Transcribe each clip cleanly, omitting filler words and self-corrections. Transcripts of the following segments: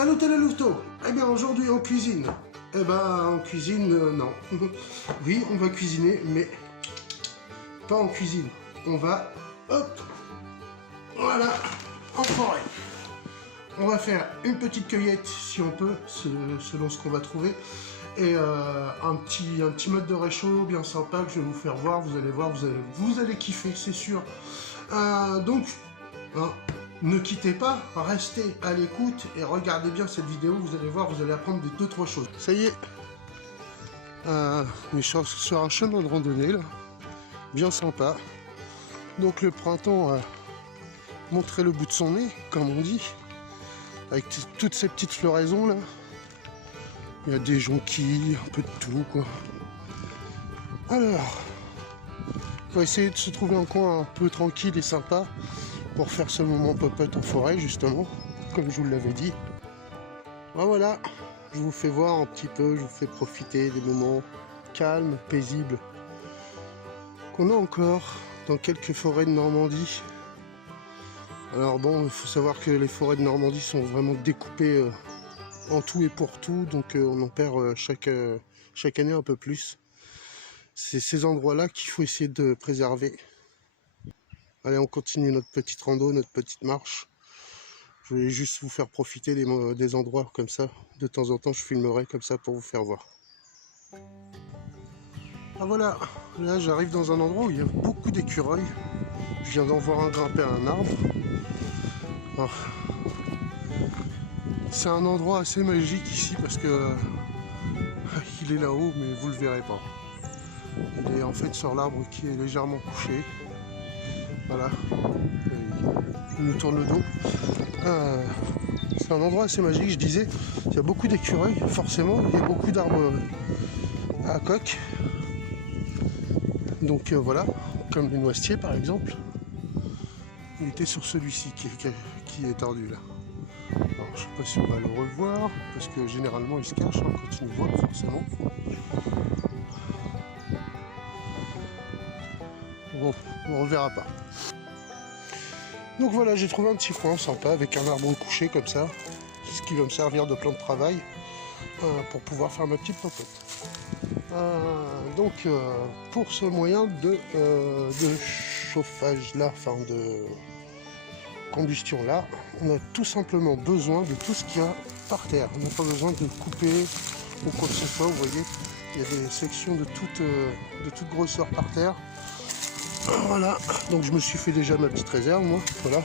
Salut les louveteaux. Eh bien aujourd'hui on cuisine. Eh ben on cuisine, non. Oui, on va cuisiner, mais pas en cuisine. On va, hop, voilà, en forêt. On va faire une petite cueillette si on peut, selon ce qu'on va trouver. Et un petit mode de réchaud bien sympa que je vais vous faire voir. Vous allez voir, vous allez kiffer, c'est sûr. Donc, hein, ne quittez pas, restez à l'écoute et regardez bien cette vidéo. Vous allez voir, vous allez apprendre deux, trois choses. Ça y est, on est sur un chemin de randonnée là, bien sympa. Donc le printemps a montré le bout de son nez, comme on dit, avec toutes ces petites floraisons là. Il y a des jonquilles, un peu de tout quoi. Alors, on va essayer de se trouver un coin un peu tranquille et sympa pour faire ce moment pop-up en forêt justement, comme je vous l'avais dit. Ben voilà, je vous fais voir un petit peu, je vous fais profiter des moments calmes, paisibles qu'on a encore dans quelques forêts de Normandie. Alors bon, il faut savoir que les forêts de Normandie sont vraiment découpées en tout et pour tout, donc on en perd chaque année un peu plus. C'est ces endroits-là qu'il faut essayer de préserver. Allez, on continue notre petite rando, notre petite marche. Je voulais juste vous faire profiter des endroits comme ça. De temps en temps, je filmerai comme ça pour vous faire voir. Ah voilà, là j'arrive dans un endroit où il y a beaucoup d'écureuils. Je viens d'en voir un grimper à un arbre. Ah. C'est un endroit assez magique ici parce que il est là-haut, mais vous le verrez pas. Il est en fait sur l'arbre qui est légèrement couché. Voilà, il nous tourne le dos. C'est un endroit assez magique, je disais. Il y a beaucoup d'écureuils, forcément. Il y a beaucoup d'arbres à coque. Donc voilà, comme les noisetiers par exemple. Il était sur celui-ci qui est tordu là. Alors je sais pas si on va le revoir, parce que généralement il se cache hein, quand il nous voit forcément. Bon, on ne verra pas. Donc voilà, j'ai trouvé un petit coin sympa avec un arbre couché comme ça, ce qui va me servir de plan de travail pour pouvoir faire ma petite popote. Donc pour ce moyen de chauffage là, enfin de combustion là, on a tout simplement besoin de tout ce qu'il y a par terre. On n'a pas besoin de couper ou quoi que ce soit, vous voyez, il y a des sections de toute grosseur par terre. Voilà, donc je me suis fait déjà ma petite réserve moi, voilà.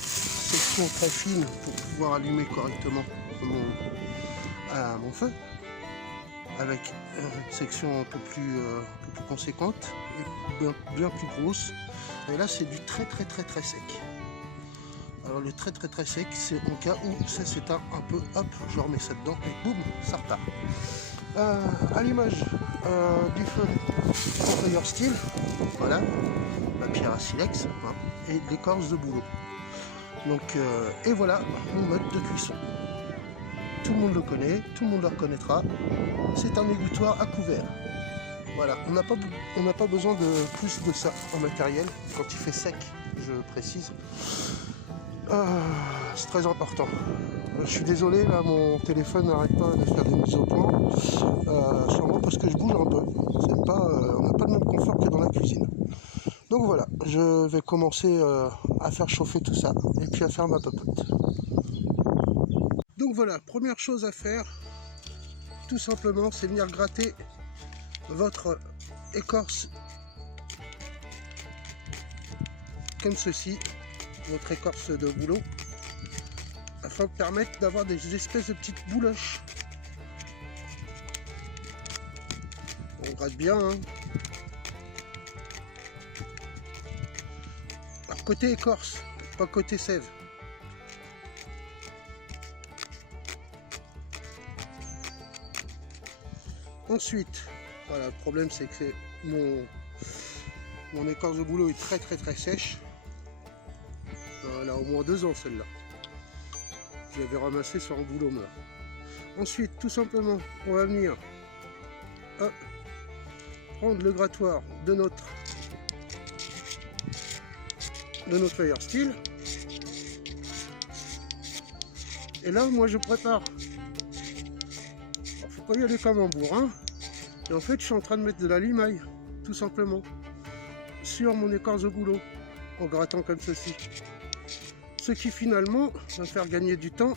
Section très fine pour pouvoir allumer correctement mon feu, avec une section un peu plus conséquente et bien plus grosse. Et là c'est du très sec. Alors le très sec, c'est au cas où ça s'éteint un peu, hop, je remets ça dedans et boum, ça repart. À l'image du feu Fire Steel, voilà, la pierre à silex hein, et l'écorce de bouleau. Donc et voilà mon mode de cuisson. Tout le monde le connaît, tout le monde le reconnaîtra. C'est un égouttoir à couvert. Voilà, on n'a pas besoin de plus de ça en matériel quand il fait sec, je précise. C'est très important. Je suis désolé, là mon téléphone n'arrête pas de faire des mises au point. Sûrement parce que je bouge un peu. On n'a pas le même confort que dans la cuisine. Donc voilà, je vais commencer à faire chauffer tout ça et puis à faire ma popote. Donc voilà, première chose à faire, tout simplement, c'est venir gratter votre écorce comme ceci, votre écorce de bouleau, afin de permettre d'avoir des espèces de petites bouloches. On gratte bien, hein. Alors côté écorce, pas côté sève. Ensuite, voilà, le problème c'est que mon écorce de bouleau est très sèche. Elle a au moins 2 ans celle-là. Je l'avais ramassée sur un boulot moi. Ensuite, tout simplement, on va venir prendre le grattoir de notre Fire Steel Et là, moi, je prépare. Alors, faut pas y aller comme un bourrin. Et en fait, je suis en train de mettre de la limaille, tout simplement, sur mon écorce de bouleau, en grattant comme ceci. Ce qui finalement va me faire gagner du temps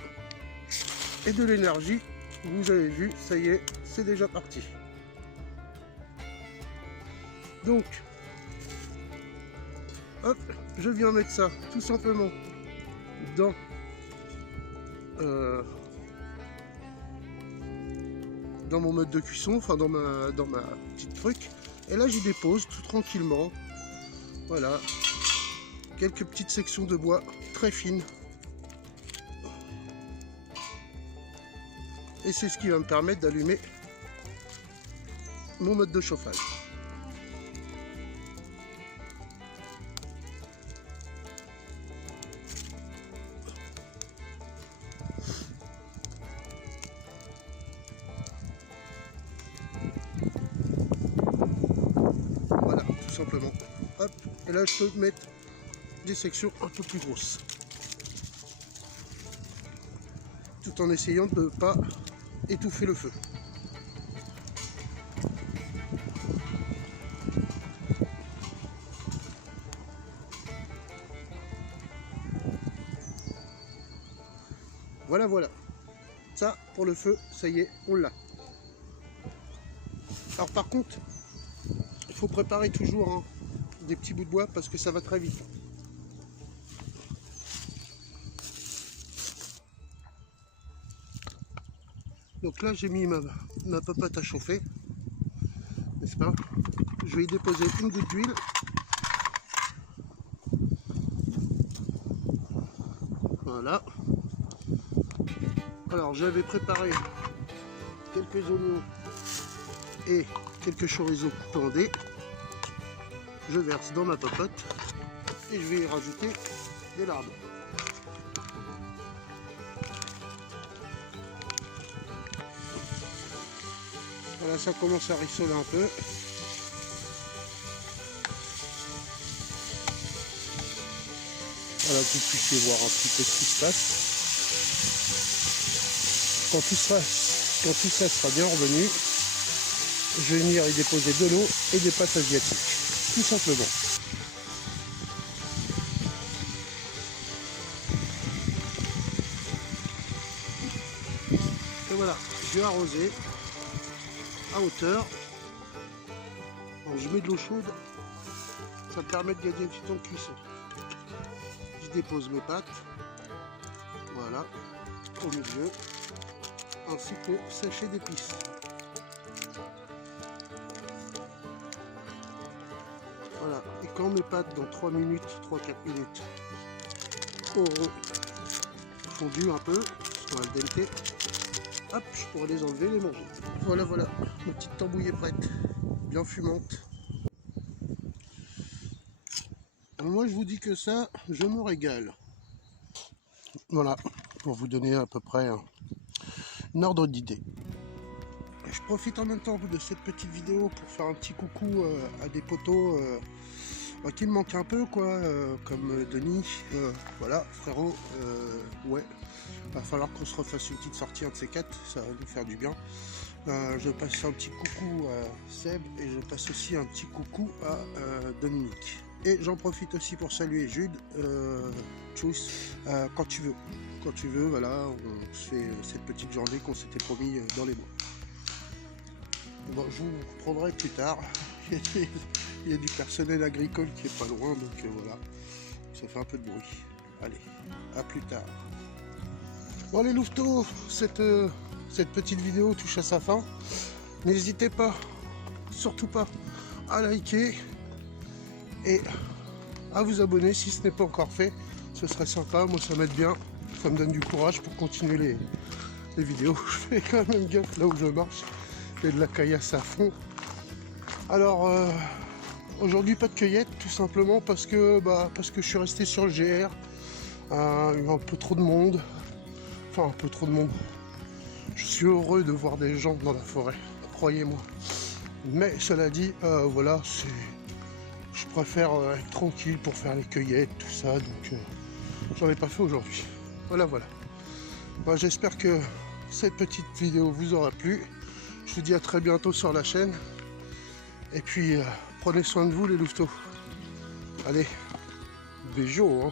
et de l'énergie. Vous avez vu, ça y est, c'est déjà parti. Donc, hop, je viens mettre ça, tout simplement, dans mon mode de cuisson, enfin dans ma petite truc. Et là, j'y dépose tout tranquillement. Voilà, quelques petites sections de bois très fines. Et c'est ce qui va me permettre d'allumer mon mode de chauffage. Voilà, tout simplement. Hop, et là je peux mettre des sections un peu plus grosses. Tout en essayant de ne pas étouffer le feu. Voilà, voilà. Ça, pour le feu, ça y est, on l'a. Alors par contre, il faut préparer toujours hein, des petits bouts de bois parce que ça va très vite. Donc là, j'ai mis ma popote à chauffer, n'est-ce pas? Je vais y déposer une goutte d'huile. Voilà. Alors, j'avais préparé quelques oignons et quelques chorizo coupés en dés. Je verse dans ma popote et je vais y rajouter des lardons. Voilà, ça commence à rissoler un peu. Voilà, que vous puissiez voir un petit peu ce qui se passe. Quand tout ça sera bien revenu, je vais venir y déposer de l'eau et des pâtes asiatiques, tout simplement. Et voilà, je vais arroser à hauteur. Donc, je mets de l'eau chaude, ça me permet de gagner du temps de cuisson. Je dépose mes pâtes, voilà, au milieu, ainsi que le sachet d'épices. Voilà, et quand mes pâtes dans 3 minutes, 3-4 minutes auront fondu un peu, sur al dente, hop, je pourrai les enlever et les manger. Voilà, voilà, ma petite tambouille est prête, bien fumante. Alors moi je vous dis que ça, je me régale. Voilà, pour vous donner à peu près un ordre d'idée. Je profite en même temps de cette petite vidéo pour faire un petit coucou à des potos qui me manquent un peu, quoi, comme Denis, voilà, frérot, ouais, va falloir qu'on se refasse une petite sortie, un de ces quatre, ça va nous faire du bien. Je passe un petit coucou à Seb et je passe aussi un petit coucou à Dominique. Et j'en profite aussi pour saluer Jude, tchuss, quand tu veux, voilà, on se fait cette petite journée qu'on s'était promis dans les mois. Bon, je vous prendrai plus tard. Il y a du personnel agricole qui est pas loin, donc voilà, ça fait un peu de bruit. Allez, à plus tard. Bon les louveteaux, cette petite vidéo touche à sa fin. N'hésitez pas, surtout pas, à liker et à vous abonner si ce n'est pas encore fait. Ce serait sympa, moi ça m'aide bien, ça me donne du courage pour continuer les vidéos. Je fais quand même gaffe là où je marche. Il y a de la caillasse à fond. Alors aujourd'hui pas de cueillette, tout simplement parce que je suis resté sur le GR. Il y a un peu trop de monde. Enfin un peu trop de monde. Je suis heureux de voir des gens dans la forêt, croyez-moi. Mais cela dit, voilà, je préfère être tranquille pour faire les cueillettes, tout ça, donc j'en ai pas fait aujourd'hui. Voilà, voilà. Bah, j'espère que cette petite vidéo vous aura plu. Je vous dis à très bientôt sur la chaîne. Et puis, prenez soin de vous les louveteaux. Allez, bisous, hein.